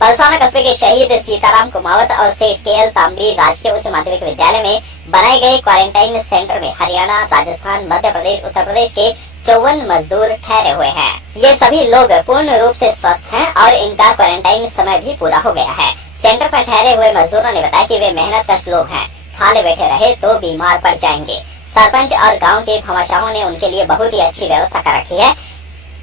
पलसाना कस्बे के शहीद सीताराम कुमावत और सेठ केएल तांबी राजकीय उच्च माध्यमिक विद्यालय में बनाए गए क्वारंटाइन सेंटर में हरियाणा, राजस्थान, मध्य प्रदेश, उत्तर प्रदेश के 54 मजदूर ठहरे हुए हैं। ये सभी लोग पूर्ण रूप से स्वस्थ हैं और इनका क्वारंटाइन समय भी पूरा हो गया है। सेंटर पर ठहरे हुए मजदूरों ने बताया कि वे मेहनत कश लोग हैं, खाली बैठे रहे तो बीमार पड़ जाएंगे। सरपंच और गाँव के भामाशाहों ने उनके लिए बहुत ही अच्छी व्यवस्था कर रखी है,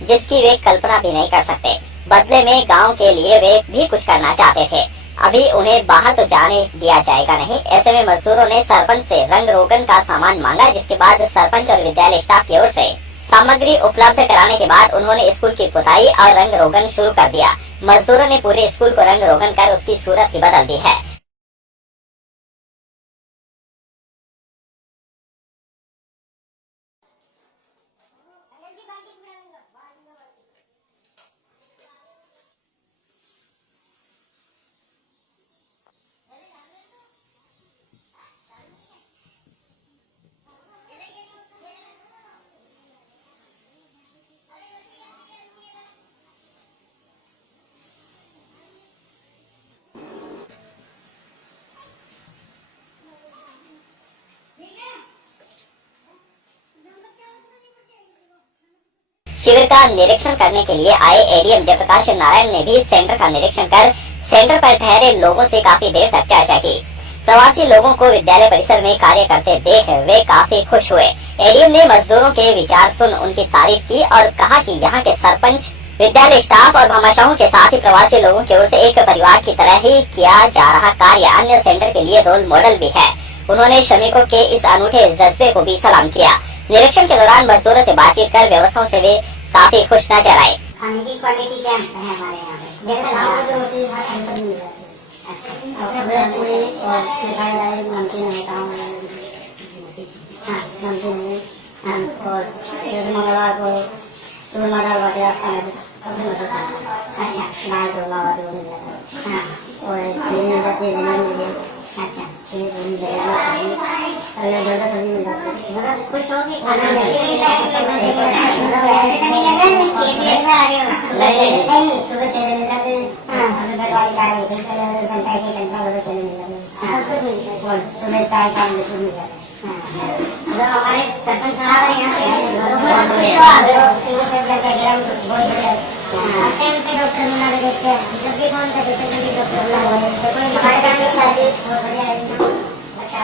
जिसकी वे कल्पना भी नहीं कर सकते। बदले में गांव के लिए वे भी कुछ करना चाहते थे। अभी उन्हें बाहर तो जाने दिया जाएगा नहीं। ऐसे में मजदूरों ने सरपंच से रंग रोगन का सामान मांगा, जिसके बाद सरपंच और विद्यालय स्टाफ की ओर से सामग्री उपलब्ध कराने के बाद उन्होंने स्कूल की पुताई और रंग रोगन शुरू कर दिया। मजदूरों ने पूरे स्कूल को रंग रोगन कर उसकी सूरत ही बदल दी है। शिविर का निरीक्षण करने के लिए आए एडीएम जयप्रकाश नारायण ने भी सेंटर का निरीक्षण कर सेंटर पर ठहरे लोगों से काफी देर तक चर्चा की। प्रवासी लोगों को विद्यालय परिसर में कार्य करते देख वे काफी खुश हुए। एडीएम ने मजदूरों के विचार सुन उनकी तारीफ की और कहा कि यहाँ के सरपंच, विद्यालय स्टाफ और भामाशाहों के साथ ही प्रवासी लोगों की ओर से एक परिवार की तरह ही किया जा रहा कार्य अन्य सेंटर के लिए रोल मॉडल भी है। उन्होंने श्रमिकों के इस अनूठे जज्बे को भी सलाम किया। निरीक्षण के दौरान मजदूरों से बातचीत कर व्यवस्थाओं से वे काफी खुश नजर आए। खाने की क्वालिटी क्या है हमारे यहाँ पे? जैसे गाँव में जो होती है हर सब मिल जाती है। अच्छा, और पूरी और मिठाई वगैरह नमकीन होता है। हाँ, नमकीन है। हाँ, और जैसे मंगलवार को चूरमा दाल बाटी आता है, सबसे मशहूर खाना। अच्छा, दाल चूरमा बाटी वो मिल जाता है। हाँ, और खीर मिल जाती है, जलेबी मिल जाती है। अच्छा, खीर मिल जाएगी, अगले दो सब्जी मिल जाती है। मतलब खुश हो के खाना सुबह तेरे में जाते हैं। हाँ, सुबह चाय खाए, फिर संताई के संता वाले तेरे में जाते हैं। सब कुछ मिलता है। और सुबह चाय खाए, बिस्कुट मिल जाते हैं। हाँ, हमारे सरपंच साहब हैं यहाँ पे, बहुत बढ़िया। टाइम पे डॉक्टर मिला के देखते हैं, जब भी कौन सा डॉक्टर मिला, कोई हमारे टाइम में शादी बहुत बढ़िया है। अच्छा।